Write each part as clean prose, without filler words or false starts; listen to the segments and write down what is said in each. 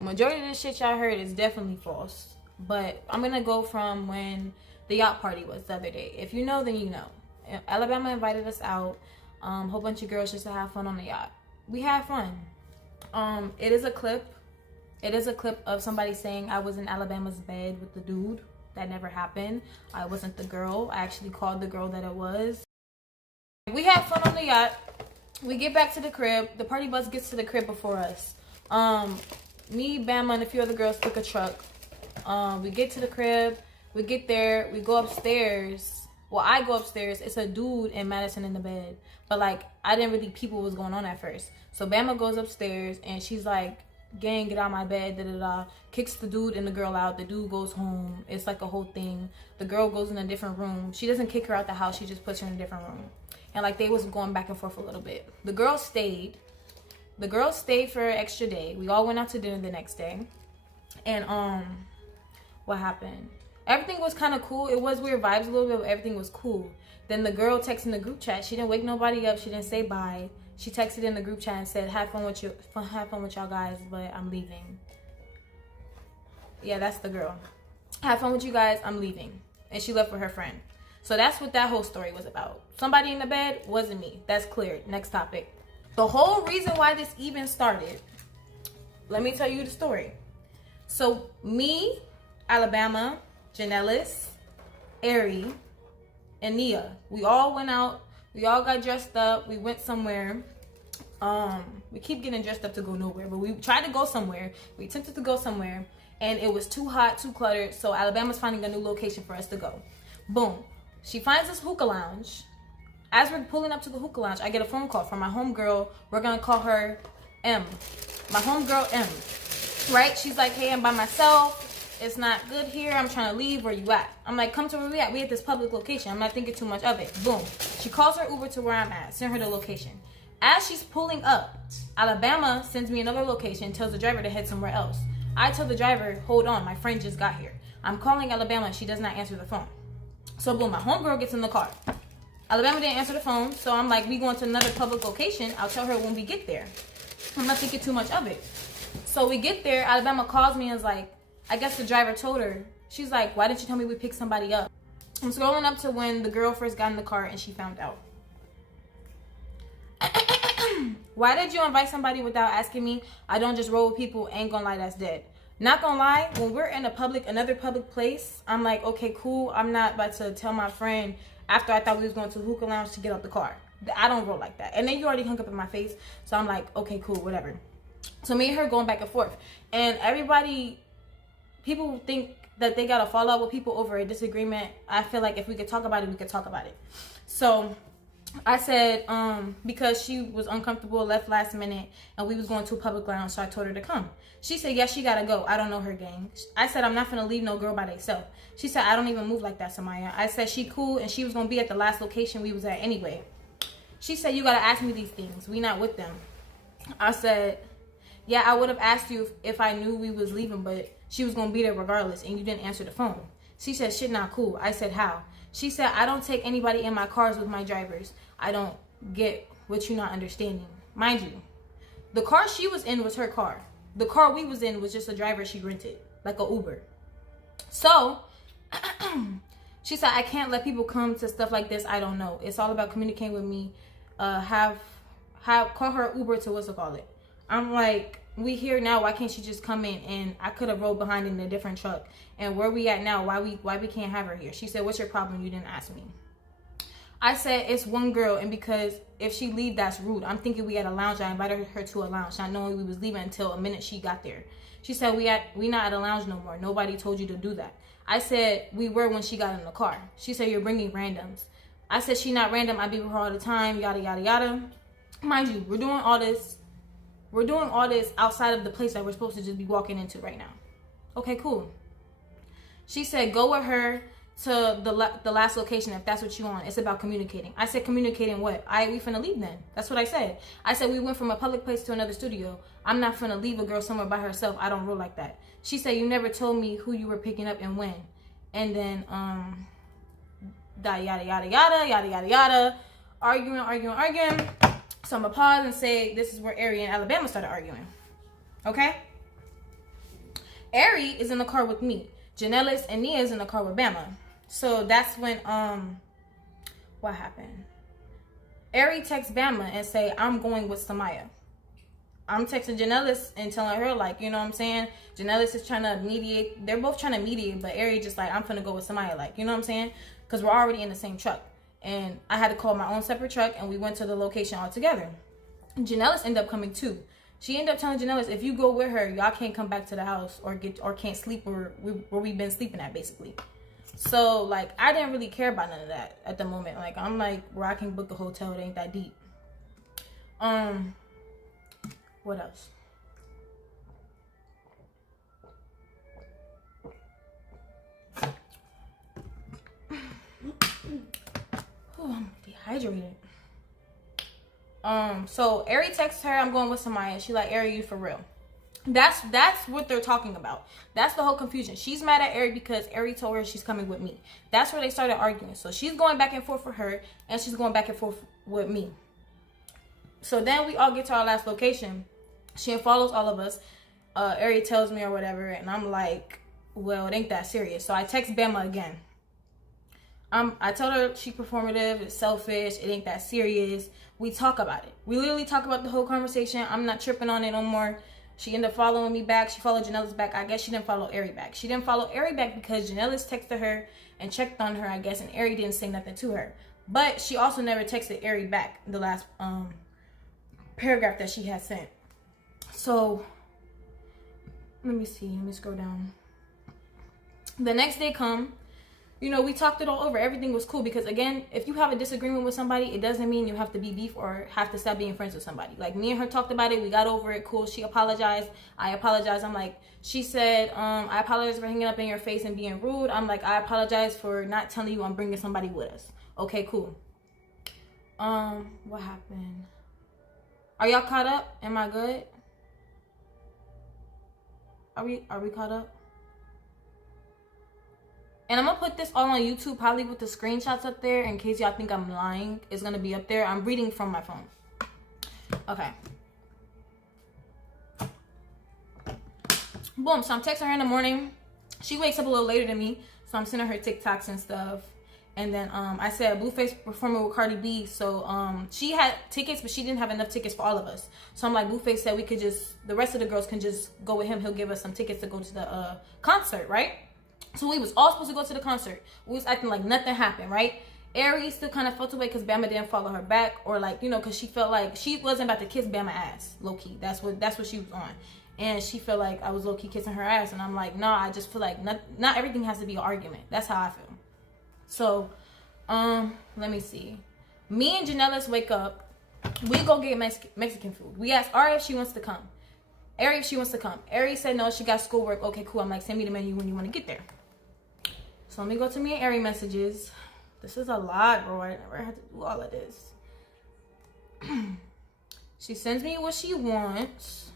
Majority of the shit y'all heard is definitely false. But I'm gonna go from when the yacht party was the other day. If you know, then you know. Alabama invited us out. Whole bunch of girls just to have fun on the yacht. We had fun. It is a clip. It is a clip of somebody saying I was in Alabama's bed with the dude. That never happened. I wasn't the girl. I actually called the girl that it was. We had fun on the yacht. We get back to the crib. The party bus gets to the crib before us. Me, Bama, and a few other girls took a truck. We get to the crib. We get there. We go upstairs. Well, I go upstairs. It's a dude and Madison in the bed. But, like, I didn't really peep what was going on at first. So, Bama goes upstairs, and she's like, gang, get out of my bed, da-da-da. Kicks the dude and the girl out. The dude goes home. It's like a whole thing. The girl goes in a different room. She doesn't kick her out the house. She just puts her in a different room. And, like, they was going back and forth a little bit. The girl stayed. The girl stayed for an extra day. We all went out to dinner the next day. And, what happened? Everything was kind of cool. It was weird vibes a little bit, but everything was cool. Then the girl texted in the group chat. She didn't wake nobody up. She didn't say bye. She texted in the group chat and said, have fun with y'all guys, but I'm leaving. Yeah, that's the girl. Have fun with you guys, I'm leaving. And she left with her friend. So that's what that whole story was about. Somebody in the bed wasn't me. That's clear. Next topic. The whole reason why this even started, let me tell you the story. So me, Alabama, Janellis, Ari, and Nia, we all went out. We all got dressed up. We went somewhere. We keep getting dressed up to go nowhere, but we tried to go somewhere. We attempted to go somewhere, and it was too hot, too cluttered. So Alabama's finding a new location for us to go. Boom. She finds this hookah lounge. As we're pulling up to the hookah lounge, I get a phone call from my homegirl. We're gonna call her M. My homegirl M. Right? She's like, hey, I'm by myself. It's not good here. I'm trying to leave. Where you at? I'm like, come to where we at. We at this public location. I'm not thinking too much of it. Boom. She calls her Uber to where I'm at. Send her the location. As she's pulling up, Alabama sends me another location, tells the driver to head somewhere else. I tell the driver, hold on, my friend just got here. I'm calling Alabama. She does not answer the phone. So boom, my homegirl gets in the car. Alabama didn't answer the phone. So I'm like, we going to another public location. I'll tell her when we get there. I'm not thinking too much of it. So we get there. Alabama calls me and is like, I guess the driver told her. She's like, why didn't you tell me we picked somebody up? I'm scrolling up to when the girl first got in the car and she found out. Why did you invite somebody without asking me? I don't just roll with people. Ain't gonna lie, that's dead. Not gonna lie, when we're in another public place, I'm like, okay, cool. I'm not about to tell my friend after I thought we was going to hookah lounge to get out the car. I don't roll like that. And then you already hung up in my face. So I'm like, okay, cool, whatever. So me and her going back and forth. And people think that they got to fall out with people over a disagreement. I feel like if we could talk about it, we could talk about it. So I said, because she was uncomfortable, left last minute, and we was going to a public lounge, so I told her to come. She said, yes, she gotta go. I don't know her gang. I said, I'm not gonna leave no girl by themselves. She said, I don't even move like that, Samaya. I said, she cool, and she was gonna be at the last location we was at anyway. She said, you gotta ask me these things. We not with them. I said, yeah, I would have asked you if I knew we was leaving, but she was gonna be there regardless, and you didn't answer the phone. She said, shit, not cool. I said, how? She said, I don't take anybody in my cars with my drivers. I don't get what you're not understanding. Mind you, the car she was in was her car. The car we was in was just a driver she rented, like a Uber. So, she said, I can't let people come to stuff like this. I don't know. It's all about communicating with me. Call her Uber to what's it call it. I'm like, we here now. Why can't she just come in? And I could have rolled behind in a different truck. And where we at now? Why we can't have her here? She said, what's your problem? You didn't ask me. I said, it's one girl, and because if she leave, that's rude. I'm thinking we at a lounge. I invited her to a lounge, not knowing we was leaving until a minute she got there. She said, we not at a lounge no more. Nobody told you to do that. I said, we were when she got in the car. She said, you're bringing randoms. I said, she not random. I be with her all the time, yada, yada, yada. Mind you, we're doing all this outside of the place that we're supposed to just be walking into right now. Okay, cool. She said, go with her to the last location if that's what you want. It's about communicating. I said, communicating what? We finna leave then. That's what I said. I said, we went from a public place to another studio. I'm not finna leave a girl somewhere by herself. I don't roll like that. She said, you never told me who you were picking up and when. And then, yada, yada, yada, yada, yada, yada. Arguing. So I'm gonna pause and say, this is where Ari and Alabama started arguing. Okay? Ari is in the car with me. Janellis and Nia is in the car with Bama. So that's when what happened? Ari texts Bama and say, I'm going with Samaya. I'm texting Janellis and telling her, like, you know what I'm saying? Janellis is trying to mediate. They're both trying to mediate, but Ari just like, I'm finna go with Samaya, like, you know what I'm saying? Because we're already in the same truck. And I had to call my own separate truck, and we went to the location all together. Janellis ended up coming too. She ended up telling Janellis, if you go with her, y'all can't come back to the house or can't sleep where we've been sleeping at, basically. So, like, I didn't really care about none of that at the moment. Like, I'm like, where I can book a hotel, it ain't that deep. What else? Oh, I'm dehydrated. So Ari texts her, I'm going with Samaya. She like, Ari, you for real? That's what they're talking about. That's the whole confusion. She's mad at Ari because Ari told her she's coming with me. That's where they started arguing. So she's going back and forth with her, and she's going back and forth with me. So then we all get to our last location. She follows all of us. Ari tells me or whatever, and I'm like, well, it ain't that serious. So I text Bama again. I told her she performative, it's selfish, it ain't that serious. We talk about it. We literally talk about the whole conversation. I'm not tripping on it no more. She ended up following me back. She followed Janellis back. I guess she didn't follow Ari back. She didn't follow Ari back because Janellis texted her and checked on her, I guess, and Ari didn't say nothing to her. But she also never texted Ari back, the last paragraph that she had sent. So, let me see. Let me scroll down. The next day come. You know, we talked it all over. Everything was cool because, again, if you have a disagreement with somebody, it doesn't mean you have to be beef or have to stop being friends with somebody. Like, me and her talked about it. We got over it. Cool. She apologized. I apologized. I'm like, she said, I apologize for hanging up in your face and being rude. I'm like, I apologize for not telling you I'm bringing somebody with us. Okay, cool. What happened? Are y'all caught up? Am I good? Are we caught up? And I'm going to put this all on YouTube, probably with the screenshots up there, in case y'all think I'm lying. It's going to be up there. I'm reading from my phone. Okay. Boom. So I'm texting her in the morning. She wakes up a little later than me. So I'm sending her TikToks and stuff. And then I said Blueface performing with Cardi B. So she had tickets, but she didn't have enough tickets for all of us. So I'm like, Blueface said we could just, the rest of the girls can just go with him. He'll give us some tickets to go to the concert, right? So we was all supposed to go to the concert. We was acting like nothing happened, right? Ari still kind of felt away because Bama didn't follow her back, or like, you know, because she felt like she wasn't about to kiss Bama ass, low key. That's what she was on, and she felt like I was low key kissing her ass, and I'm like, no, I just feel like not everything has to be an argument. That's how I feel. So, let me see. Me and Janellis wake up. We go get Mexican food. We asked Ari if she wants to come. Ari if she wants to come. Ari said no, she got schoolwork. Okay, cool. I'm like, send me the menu when you want to get there. So let me go to me and Ari messages. This is a lot, bro. I never had to do all of this. She sends me what she wants.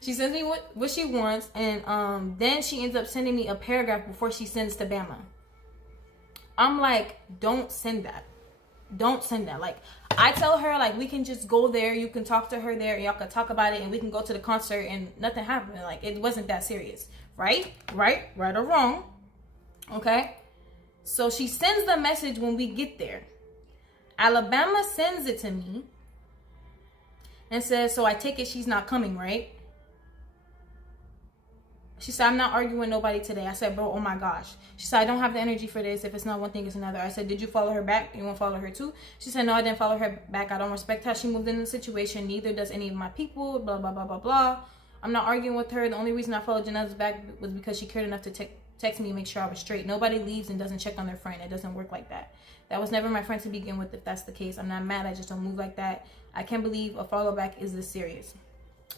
She sends me what she wants, and then she ends up sending me a paragraph before she sends to Bama. I'm like, don't send that. Don't send that. Like, I tell her, like, we can just go there. You can talk to her there, and y'all can talk about it, and we can go to the concert, and nothing happened. Like, it wasn't that serious. Right or wrong. Okay? So she sends the message when we get there. Alabama sends it to me and says, so I take it she's not coming, right? She said, I'm not arguing with nobody today. I said, bro, oh my gosh. She said, I don't have the energy for this. If it's not one thing, it's another. I said, did you follow her back? You want to follow her too? She said, no, I didn't follow her back. I don't respect how she moved in the situation. Neither does any of my people. Blah, blah, blah, blah, blah. I'm not arguing with her. The only reason I followed Janelle's back was because she cared enough to text me and make sure I was straight. Nobody leaves and doesn't check on their friend. It doesn't work like that. That was never my friend to begin with, if that's the case. I'm not mad. I just don't move like that. I can't believe a follow back is this serious.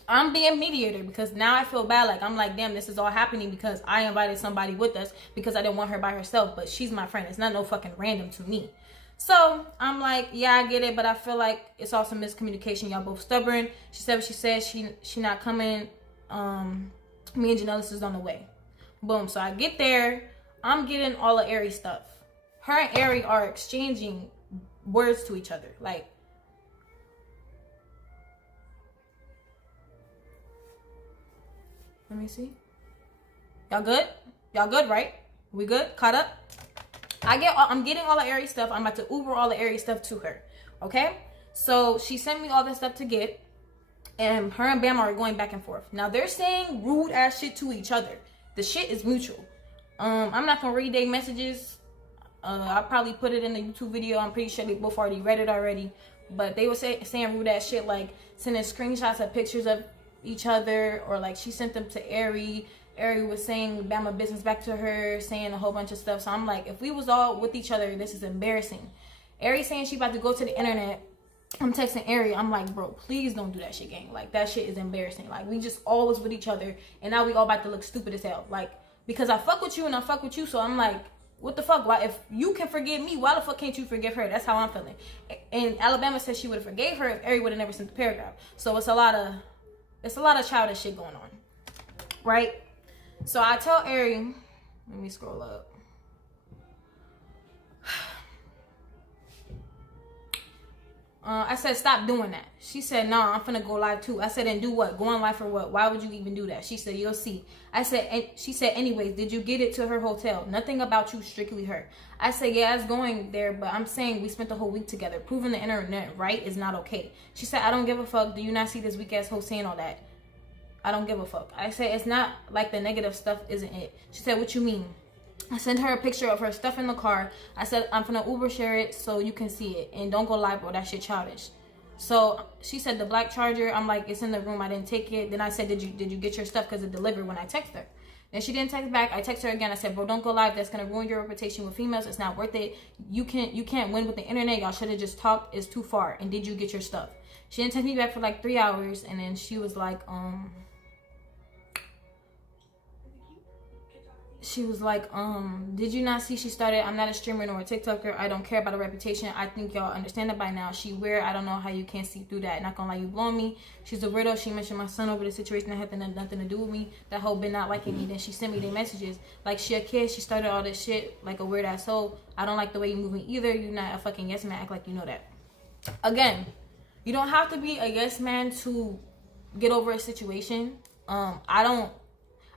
I'm being mediator because now I feel bad. Like, I'm like, damn, this is all happening because I invited somebody with us because I didn't want her by herself, but she's my friend. It's not no fucking random to me. So I'm like, yeah, I get it, but I feel like it's also miscommunication. Y'all both stubborn. She said what she said. She not coming. Me and Janellis is on the way. Boom. So I get there. I'm getting all of Ari stuff. Her and Ari are exchanging words to each other. Like, Let me see. Y'all good? Y'all good, right? We good? Caught up? I'm getting all the Aerie stuff. I'm about to Uber all the Aerie stuff to her. Okay? So she sent me all that stuff to get. And her and Bama are going back and forth. Now they're saying rude ass shit to each other. The shit is mutual. I'm not gonna read their messages. I'll probably put it in the YouTube video. I'm pretty sure they both already read it already. But they were saying rude ass shit, like sending screenshots of pictures of each other, or like she sent them to Aerie. Aerie was saying Bama business back to her, saying a whole bunch of stuff. So I'm like, if we was all with each other, this is embarrassing. Aerie saying she about to go to the internet. I'm texting Aerie. I'm like, bro, please don't do that shit, gang. Like, that shit is embarrassing. Like, we just always with each other, and now we all about to look stupid as hell. Like, because I fuck with you and I fuck with you, so I'm like, what the fuck? Why, if you can forgive me, why the fuck can't you forgive her? That's how I'm feeling. And Alabama said she would have forgave her if Aerie would have never sent the paragraph. So it's a lot of childish shit going on, right? So I tell Aerie, let me scroll up. I said, stop doing that. She said, nah, I'm finna go live too. I said, and do what? Go on live for what? Why would you even do that? She said, you'll see. I said, and she said, anyways, did you get it to her hotel? Nothing about you, strictly her. I said, yeah, it's going there, but I'm saying we spent the whole week together. Proving the internet right is not okay. She said, I don't give a fuck. Do you not see this weak ass hoe saying all that? I don't give a fuck. I said, it's not like the negative stuff isn't it. She said, what you mean? I sent her a picture of her stuff in the car. I said, I'm finna Uber share it so you can see it. And don't go live, bro. That shit childish. So she said the black Charger. I'm like, it's in the room. I didn't take it. Then I said, did you get your stuff? Because it delivered when I texted her. Then she didn't text back. I texted her again. I said, bro, don't go live. That's gonna ruin your reputation with females. It's not worth it. You can't win with the internet. Y'all should have just talked. It's too far. And did you get your stuff? She didn't text me back for like 3 hours. And then she was like, did you not see she started, I'm not a streamer nor a TikToker. I don't care about a reputation. I think y'all understand it by now. She weird. I don't know how you can't see through that. Not gonna lie, you blowing me. She's a weirdo. She mentioned my son over the situation that had nothing to do with me. That whole been not liking me. Then she sent me the messages. Like, she a kid. She started all this shit like a weird asshole. I don't like the way you moving either. You not a fucking yes man. Act like you know that. Again, you don't have to be a yes man to get over a situation.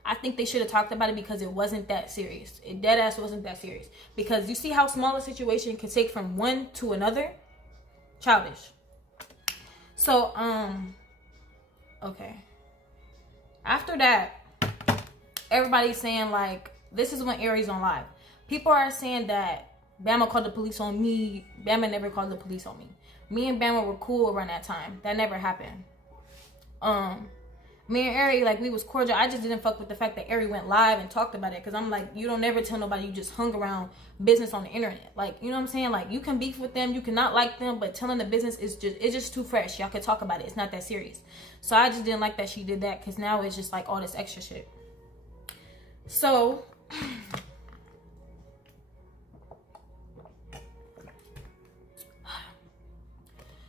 I think they should have talked about it because it wasn't that serious. It dead ass wasn't that serious. Because you see how small a situation can take from one to another? Childish. So, okay. After that, everybody's saying, like, this is when Aerie's on live. People are saying that Bama called the police on me. Bama never called the police on me. Me and Bama were cool around that time. That never happened. Me and Aerie, like, we was cordial. I just didn't fuck with the fact that Aerie went live and talked about it. Because I'm like, you don't never tell nobody you just hung around business on the internet. Like, you know what I'm saying? Like, you can beef with them. You cannot like them. But telling the business is just too fresh. Y'all can talk about it. It's not that serious. So I just didn't like that she did that. Because now it's just like all this extra shit. So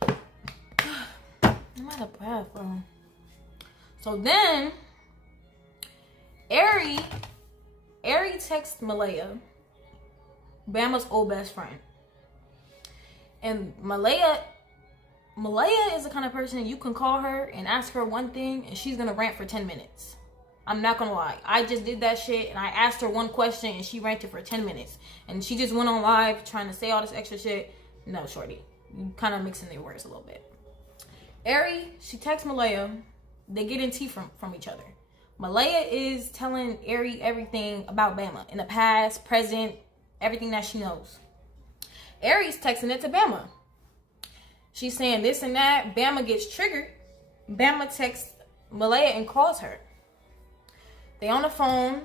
I'm out of breath, bro. So then, Aerie texts Malaya, Bama's old best friend. And Malaya is the kind of person you can call her and ask her one thing and she's gonna rant for 10 minutes. I'm not gonna lie. I just did that shit and I asked her one question and she ranted for 10 minutes. And she just went on live trying to say all this extra shit. No, shorty. You kind of mixing their words a little bit. Aerie, she texts Malaya. They get in tea from each other. Malaya is telling Aerie everything about Bama. In the past, present, everything that she knows. Aerie's texting it to Bama. She's saying this and that. Bama gets triggered. Bama texts Malaya and calls her. They on the phone.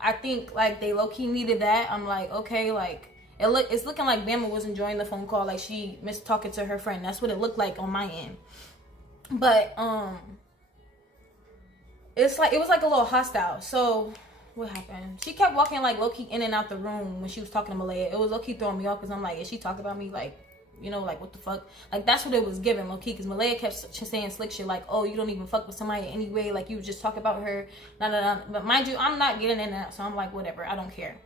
I think, like, they low-key needed that. I'm like, okay, like, it's looking like Bama was enjoying the phone call. Like, she missed talking to her friend. That's what it looked like on my end. But, it's like, it was like a little hostile. So what happened? She kept walking like low-key in and out the room when she was talking to Malaya. It was low-key throwing me off because I'm like, is she talking about me? Like, you know, like, what the fuck? Like, that's what it was given low-key, because Malaya kept saying slick shit like, oh, you don't even fuck with somebody anyway. Like, you just talk about her. Nah, nah, nah. But mind you, I'm not getting in that. So I'm like, whatever. I don't care.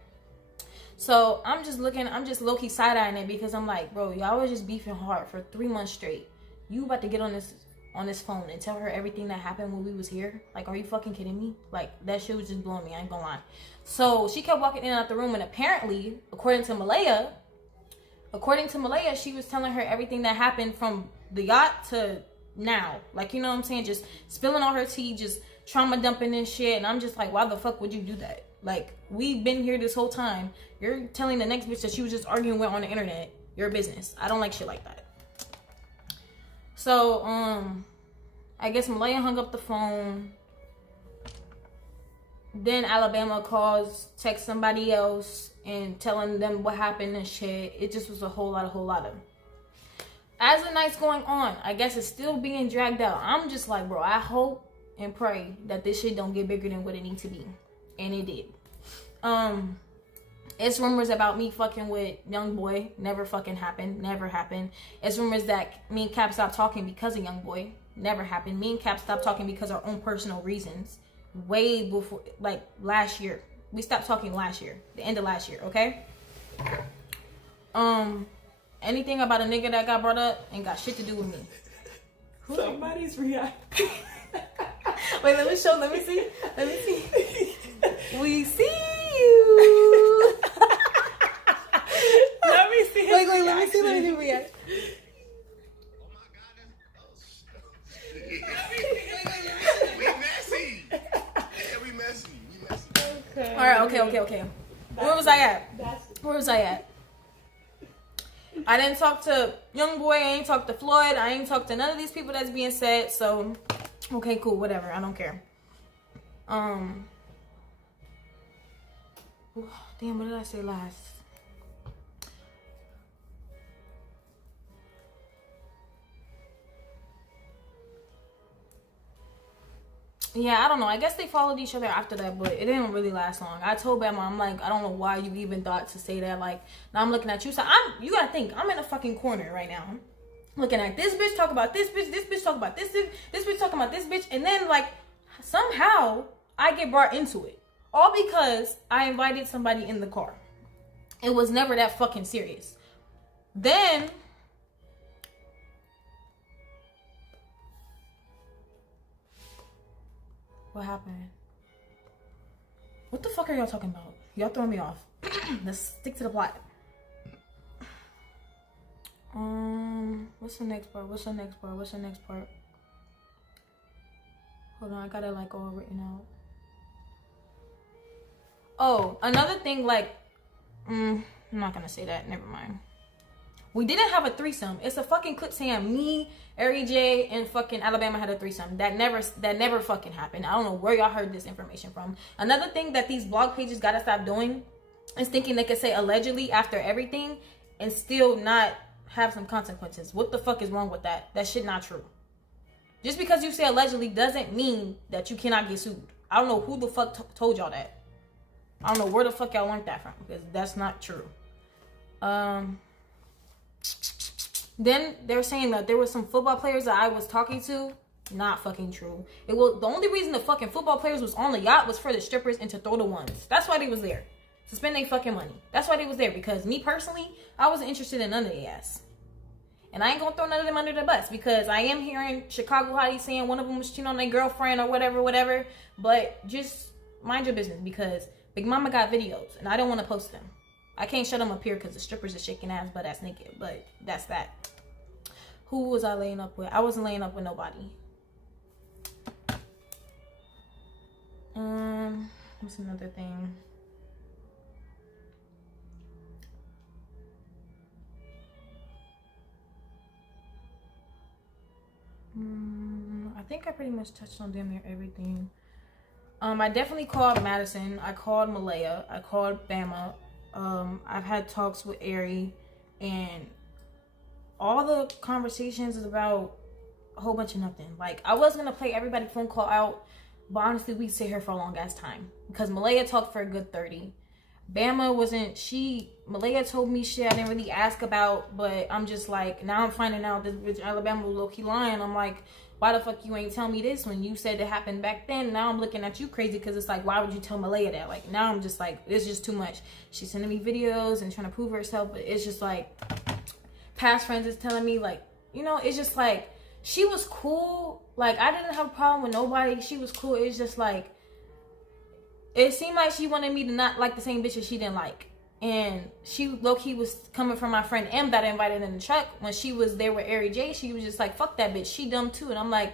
So I'm just low-key side-eyeing it because I'm like, bro, y'all was just beefing hard for 3 months straight. You about to get on on this phone and tell her everything that happened when we was here? Like, are you fucking kidding me? Like, that shit was just blowing me. I ain't gonna lie. So she kept walking in and out the room, and apparently, according to Malaya, she was telling her everything that happened from the yacht to now. Like, you know what I'm saying? Just spilling all her tea, just trauma dumping and shit. And I'm just like, why the fuck would you do that? Like, we've been here this whole time. You're telling the next bitch that she was just arguing with on the internet your business. I don't like shit like that. So, I guess Malaya hung up the phone. Then Alabama texts somebody else and telling them what happened and shit. It just was a whole lot of. As the night's going on, I guess it's still being dragged out. I'm just like, bro, I hope and pray that this shit don't get bigger than what it needs to be. And it did. It's rumors about me fucking with Young Boy. Never fucking happened. Never happened. It's rumors that me and Cap stopped talking because of Young Boy. Never happened. Me and Cap stopped talking because of our own personal reasons. Way before, like, last year. We stopped talking last year. The end of last year, okay? Anything about a nigga that got brought up ain't got shit to do with me. Somebody's reacting. Wait, let me see. We see you. Let me see. Wait, let me see react. We messy. Okay. All right, okay. Where was I at? I didn't talk to Young Boy. I ain't talked to Floyd. I ain't talked to none of these people that's being said. So, okay, cool, whatever. I don't care. Damn, what did I say last? Yeah, I don't know. I guess they followed each other after that, but it didn't really last long. I told Bama, I'm like, I don't know why you even thought to say that. Like, now I'm looking at you. So you gotta think, I'm in a fucking corner right now. Looking at this bitch talk about this bitch talk about this bitch talking about this bitch. And then, like, somehow I get brought into it. All because I invited somebody in the car. It was never that fucking serious. Then what happened? What the fuck are y'all talking about? Y'all throwing me off. Let's stick to the plot. What's the next part? Hold on, I got it like all written out. Oh, another thing, like, I'm not gonna say that. Never mind. We didn't have a threesome. It's a fucking clip saying me, Ari J, and fucking Alabama had a threesome. That never fucking happened. I don't know where y'all heard this information from. Another thing that these blog pages gotta stop doing is thinking they could say allegedly after everything and still not have some consequences. What the fuck is wrong with that? That shit not true. Just because you say allegedly doesn't mean that you cannot get sued. I don't know who the fuck told y'all that. I don't know where the fuck y'all learned that from, because that's not true. Then they're saying that there were some football players that I was talking to. Not fucking true. The only reason the fucking football players was on the yacht was for the strippers and to throw the ones. That's why they was there. To spend their fucking money. That's why they was there. Because me personally, I wasn't interested in none of the ass. And I ain't gonna throw none of them under the bus, because I am hearing Chicago Hottie saying one of them was cheating on their girlfriend or whatever. But just mind your business, because Big Mama got videos and I don't want to post them. I can't shut them up here because the strippers are shaking ass butt ass naked. But that's that. Who was I laying up with? I wasn't laying up with nobody. What's another thing? I think I pretty much touched on damn near everything. I definitely called Madison. I called Malaya. I called Bama. I've had talks with Ari, and all the conversations is about a whole bunch of nothing. Like, I was gonna play everybody's phone call out, but honestly, we sit here for a long ass time because Malaya talked for a good 30. Bama wasn't. Malaya told me shit I didn't really ask about, but I'm just like, now I'm finding out this bitch Alabama was low-key lying. I'm like, why the fuck you ain't tell me this when you said it happened back then? Now I'm looking at you crazy because it's like, why would you tell Malaya that? Like, now I'm just like, it's just too much. She's sending me videos and trying to prove herself, but it's just like, past friends is telling me, like, you know, it's just like, she was cool. Like, I didn't have a problem with nobody. She was cool. It's just like, it seemed like she wanted me to not like the same bitches she didn't like. And she low-key was coming from my friend M that I invited in the truck. When she was there with Ari J, she was just like, fuck that bitch. She dumb too. And I'm like,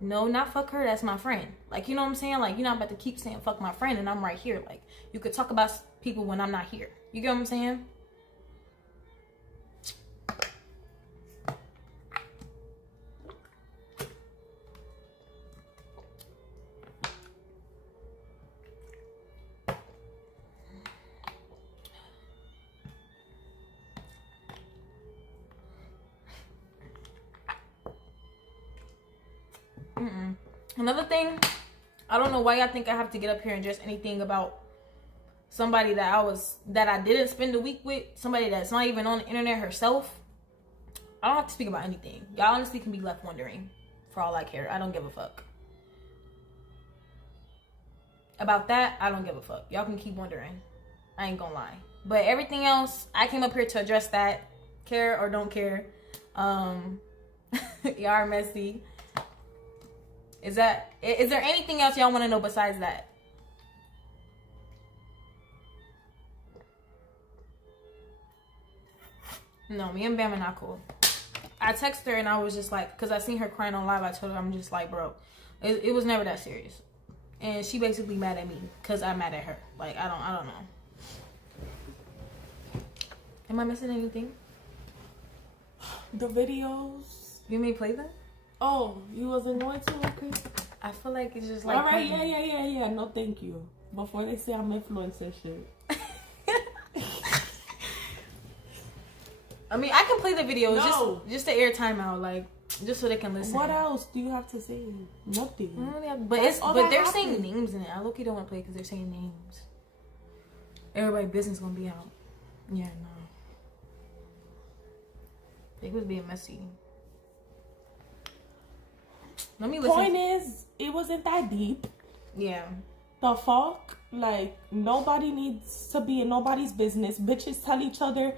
no, not fuck her. That's my friend. Like, you know what I'm saying? Like, you're not about to keep saying fuck my friend and I'm right here. Like, you could talk about people when I'm not here. You get what I'm saying? Another thing, I don't know why y'all think I have to get up here and just anything about somebody that I didn't spend a week with, somebody that's not even on the internet herself. I don't have to speak about anything. Y'all honestly can be left wondering. For all I care, I don't give a fuck. About that, I don't give a fuck. Y'all can keep wondering. I ain't gonna lie. But everything else, I came up here to address that. Care or don't care. Y'all are messy. Is there anything else y'all want to know besides that? No, me and Bam are not cool. I texted her and I was just like, because I seen her crying on live, I told her, I'm just like, bro, it was never that serious. And she basically mad at me because I'm mad at her. Like, I don't know. Am I missing anything? The videos. You may play them? Oh, you wasn't going to? Okay. I feel like it's just like... All right, yeah. No, thank you. Before they say I'm influencing shit. I mean, I can play the videos No. just to air time out, like, just so they can listen. What else do you have to say? Nothing. But they're saying names in it. I low-key don't want to play because they're saying names. Everybody's business gonna be out. Yeah, no. They was being messy. Let me listen. Point is, it wasn't that deep. Yeah. The fuck? Like, nobody needs to be in nobody's business. Bitches tell each other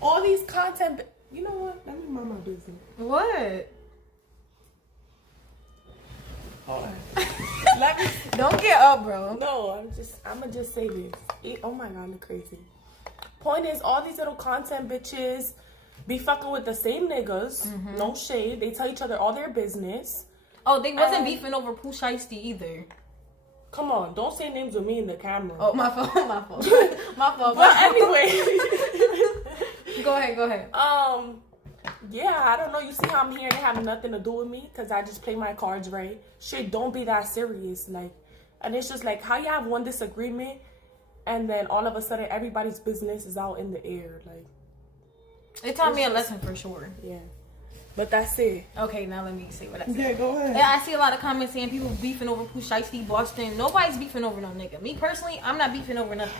all these content. You know what? Let me mind my business. What? Hold on. Let me. Don't get up, bro. No, I'm gonna just say this. Oh my god, I look crazy. Point is, all these little content bitches be fucking with the same niggas. Mm-hmm. No shade. They tell each other all their business. Oh, they wasn't beefing over Pooh Shiesty either. Come on, don't say names with me in the camera. Oh, my fault. My fault. But anyway. Go ahead. Yeah, I don't know. You see how I'm here and it have nothing to do with me? Because I just play my cards right. Shit, don't be that serious. Like, and it's just like, how you have one disagreement and then all of a sudden everybody's business is out in the air. Like, it taught me a lesson for sure. Yeah. But that's it. Okay, now let me say what I said. Yeah, go ahead. Yeah, I see a lot of comments saying people beefing over Pooh Shiesty, Boston. Nobody's beefing over no nigga. Me personally, I'm not beefing over nothing.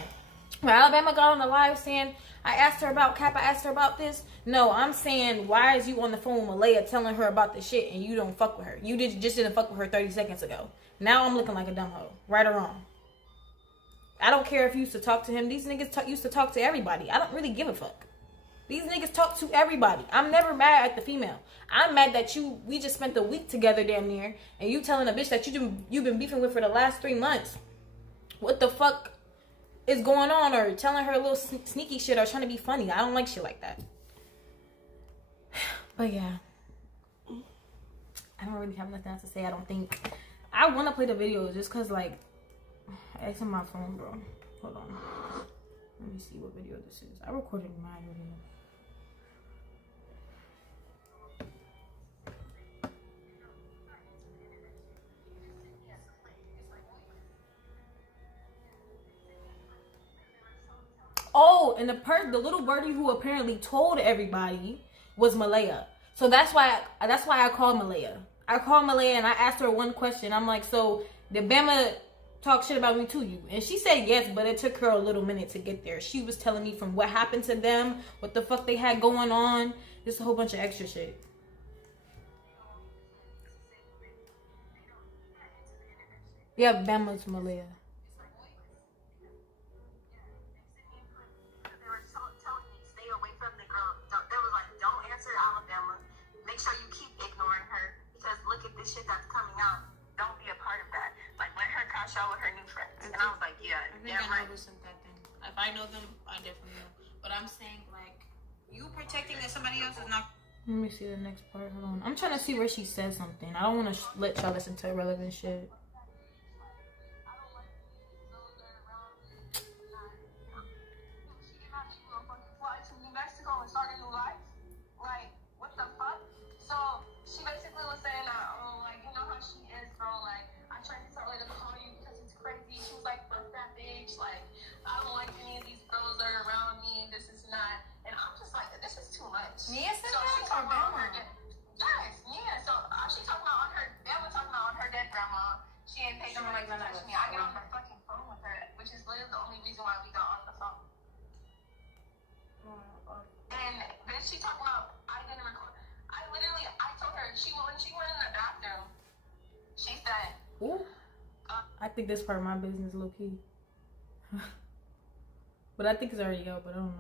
When Alabama got on the live saying, I asked her about Cap, I asked her about this. No, I'm saying, why is you on the phone with Malaya telling her about the shit and you don't fuck with her? You just didn't fuck with her 30 seconds ago. Now I'm looking like a dumb hoe. Right or wrong. I don't care if you used to talk to him. These niggas used to talk to everybody. I don't really give a fuck. These niggas talk to everybody. I'm never mad at the female. I'm mad that we just spent a week together damn near, and you telling a bitch that you've been beefing with for the last 3 months. What the fuck is going on? Or telling her a little sneaky shit or trying to be funny. I don't like shit like that. But yeah. I don't really have nothing else to say, I don't think. I want to play the video just because, like, it's on my phone, bro. Hold on. Let me see what video this is. I recorded my video. Oh, and the little birdie who apparently told everybody was Malaya. So that's why I called Malaya. I called Malaya and I asked her one question. I'm like, so did Bama talk shit about me to you? And she said yes, but it took her a little minute to get there. She was telling me from what happened to them, what the fuck they had going on, just a whole bunch of extra shit. Yeah, Bama's Malaya. They were telling me stay away from the girl. They were like, don't answer Alabama. Make sure you keep ignoring her. the shit that's coming out, don't be a part of that. Like, let her crash out with her new friends. And I was like, yeah, I think yeah, I right. know who sent that thing. If I know them, I definitely know. But I'm saying, like, you protecting that somebody else is not. Let me see the next part. Hold on. I'm trying to see where she says something. I don't want to let y'all listen to irrelevant shit. Mexico and start a new life. Like, what the fuck? So she basically was saying that, oh, like, you know how she is, bro. Like, I tried to tell her to call you because it's crazy. She was like, fuck that bitch. Like, I don't like any of these girls that are around me. This is not. And I'm just like, this is too much. Nia said So she that talking or about Bama? her dead. Yes, Nia. So she talking about on her. Bama talking about on her dead grandma. She ain't paid no money to touch me. I get on the fucking phone with her, which is literally the only reason why we got on the phone. And then she talked about, I didn't record. I told her, when she went in the bathroom, she said, Ooh. I think this part of my business low key. But I think it's already out, but I don't know.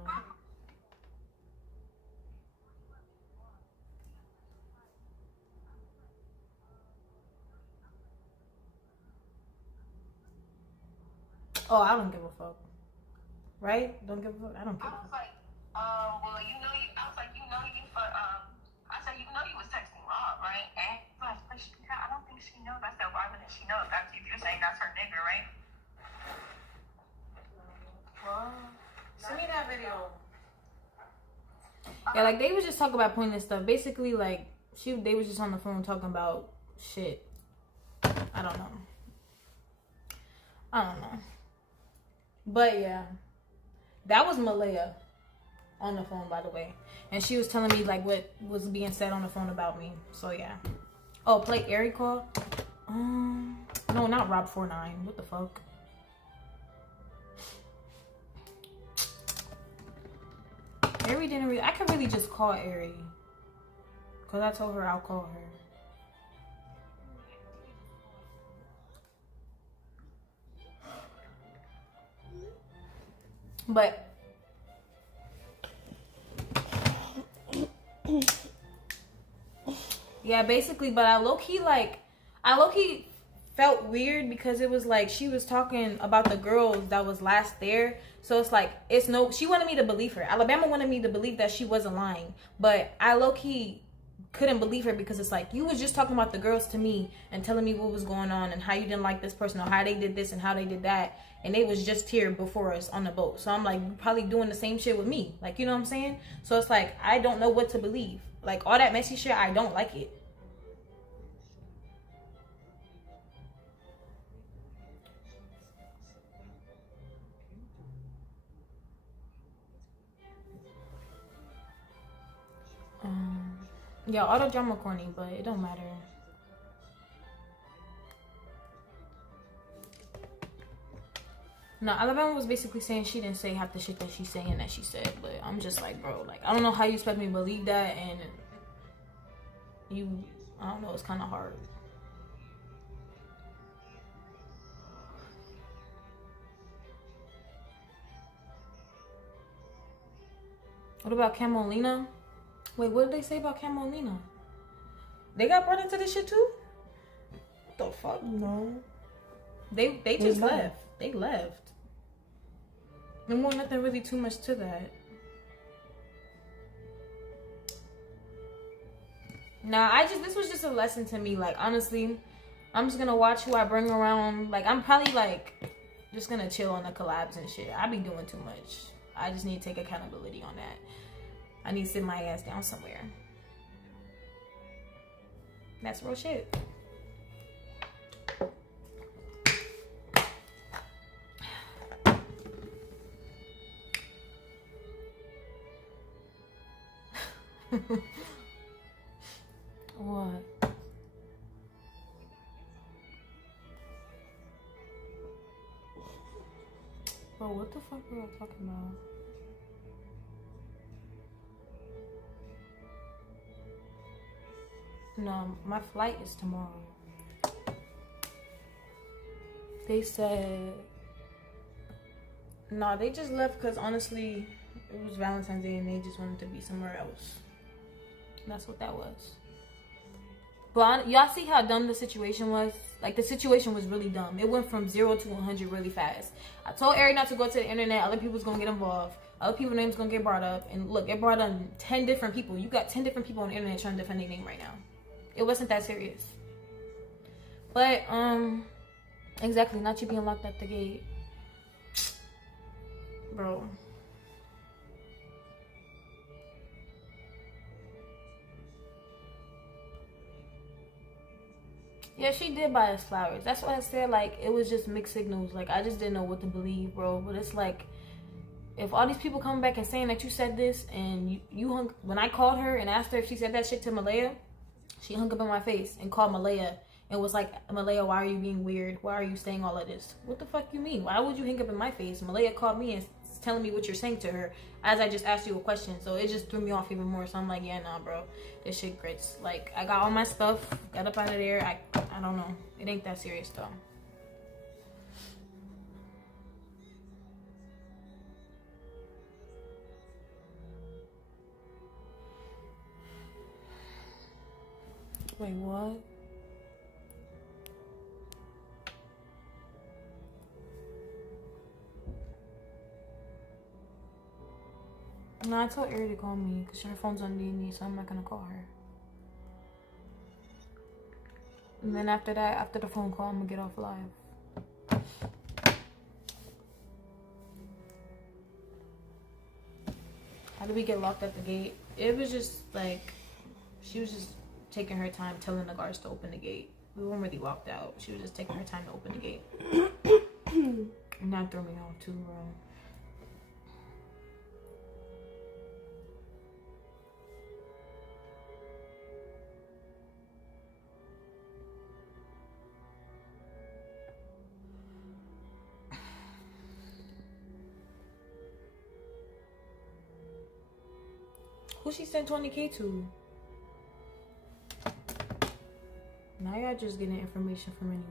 Oh, I don't give a fuck. Right? Don't give a fuck. I don't give a I was fuck. like, well, I was like, you I said, you know you was texting Rob, right? And I don't think she knows. I said, why wouldn't she know if you're saying that's her nigga, right? Well, send me that video. Yeah, like they was just talking about pointless stuff. Basically, like they was just on the phone talking about shit. I don't know. But yeah, that was Malaya on the phone, by the way, and she was telling me like what was being said on the phone about me. So yeah. Oh, play Ari call. No, not Rob49. What the fuck? Ari didn't really. I could really just call Ari, cause I told her I'll call her. But yeah, basically, but I low-key felt weird because it was like she was talking about the girls that was last there. So it's like she wanted me to believe her. Alabama wanted me to believe that she wasn't lying, but I low-key couldn't believe her because it's like you was just talking about the girls to me and telling me what was going on and how you didn't like this person or how they did this and how they did that, and they was just here before us on the boat. So I'm like, you probably doing the same shit with me, like, you know what I'm saying? So it's like I don't know what to believe. Like all that messy shit, I don't like it. Yeah, all the drama corny, but it don't matter. No, Alabama was basically saying she didn't say half the shit that she's saying that she said, but I'm just like, bro, like, I don't know how you expect me to believe that, and I don't know, it's kind of hard. What about Camolina? Wait, what did they say about Camolina? They got brought into this shit too? What the fuck? No. They just left. They left. There wasn't nothing really too much to that. Nah, this was just a lesson to me. Like, honestly, I'm just gonna watch who I bring around. Like, I'm probably like just gonna chill on the collabs and shit. I be doing too much. I just need to take accountability on that. I need to sit my ass down somewhere. That's real shit. What? Bro, what the fuck were I talking about? No, my flight is tomorrow. They said... No, they just left because honestly, it was Valentine's Day and they just wanted to be somewhere else. That's what that was. But y'all see how dumb the situation was? Like, the situation was really dumb. It went from 0 to 100 really fast. I told Ari not to go to the internet. Other people's gonna get involved. Other people's names gonna get brought up. And look, it brought on 10 different people. You got 10 different people on the internet trying to defend their name right now. It wasn't that serious. But, exactly, not you being locked at the gate. Bro. Yeah, she did buy us flowers. That's why I said, like, it was just mixed signals. Like, I just didn't know what to believe, bro. But it's like, if all these people come back and saying that you said this, and you hung, when I called her and asked her if she said that shit to Malaya, she hung up in my face and called Malaya and was like, Malaya, why are you being weird? Why are you saying all of this? What the fuck you mean? Why would you hang up in my face? Malaya called me and telling me what you're saying to her as I just asked you a question. So it just threw me off even more. So I'm like, yeah, nah, bro, this shit grits. Like, I got all my stuff, got up out of there. I don't know. It ain't that serious though. Wait, what? No, I told Ari to call me because her phone's on D&D, so I'm not gonna call her. And then after that, after the phone call, I'm gonna get off live. How did we get locked at the gate? It was just like, she was just taking her time telling the guards to open the gate. We weren't really locked out. She was just taking her time to open the gate. And that threw me off too, bro. Who she sent 20K to? Now y'all just getting information from anywhere.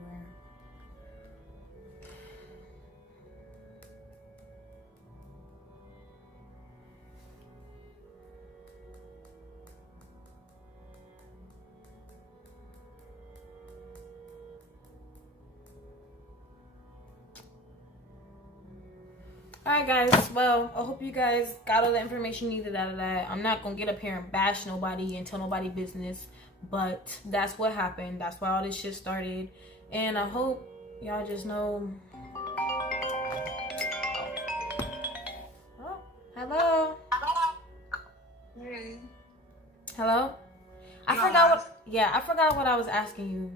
Alright guys, well, I hope you guys got all the information you needed out of that. I'm not gonna get up here and bash nobody and tell nobody business, but that's what happened. That's why all this shit started. And I hope y'all just know. Oh, hello. Hey. Hello? I forgot what I was asking you.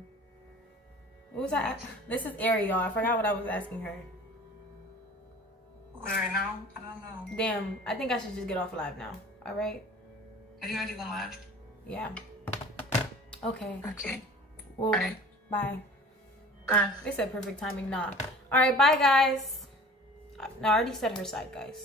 What was I? This is Ariel. I forgot what I was asking her. Right now? I don't know. Damn, I think I should just get off live now. All right? Are you already going live? Yeah. Okay. Okay. Well, Alright. bye. Bye. They said perfect timing. Nah. All right, bye, guys. No, I already said her side, guys.